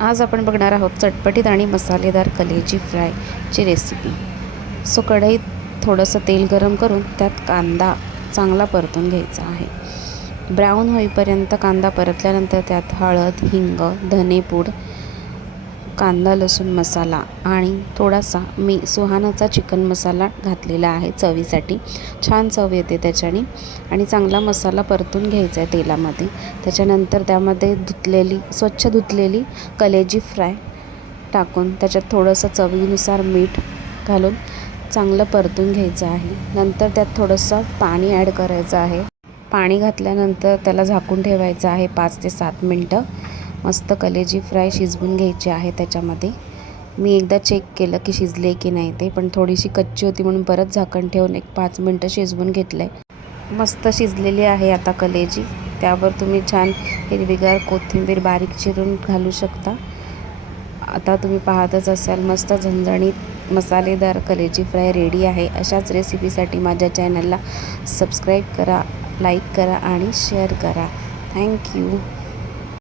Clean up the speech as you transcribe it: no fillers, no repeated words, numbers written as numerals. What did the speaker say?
आज आपण बघणार आहोत चटपटीत आणि मसालेदार कलेजी फ्रायची रेसिपी। सो कढईत थोडंसं तेल गरम करून त्यात कांदा चांगला परतून घ्यायचा आहे। ब्राऊन होईपर्यंत कांदा परतल्यानंतर त्यात हळद, हिंग, धनेपूड, कांदा लसूण मसाला आणि थोडासा मी सुहानाचा चिकन मसाला घातलेला आहे चवीसाठी। छान चव येते त्याच्याने आणि चांगला मसाला परतून घ्यायचा आहे तेलामध्ये। त्याच्यानंतर त्यामध्ये स्वच्छ धुतलेली कलेजी फ्राय टाकून त्याच्यात थोडंसं चवीनुसार मीठ घालून चांगलं परतून घ्यायचं आहे। नंतर त्यात थोडंसं पाणी ॲड करायचं आहे। पाणी घातल्यानंतर त्याला झाकून ठेवायचं आहे 5 ते 7 मिनटं। मस्त कलेजी फ्राय शिजवून घ्यायची आहे। त्याच्यामध्ये मी एकदा चेक केलं की शिजले की नाही ते, पण थोडीशी कच्ची होती म्हणून परत झाकण ठेवून एक 5 मिनटं शिजवून घेतलं आहे। मस्त शिजलेली आहे आता कलेजी। त्यावर तुम्ही छान हिरवीगार कोथिंबीर बारीक चिरून घालू शकता। आता तुम्ही पाहतच असाल मस्त झणझणीत मसालेदार कलेजी फ्राय रेडी आहे। अशाच रेसिपीसाठी माझ्या चॅनलला सबस्क्राईब करा, लाईक करा आणि शेअर करा। थँक्यू।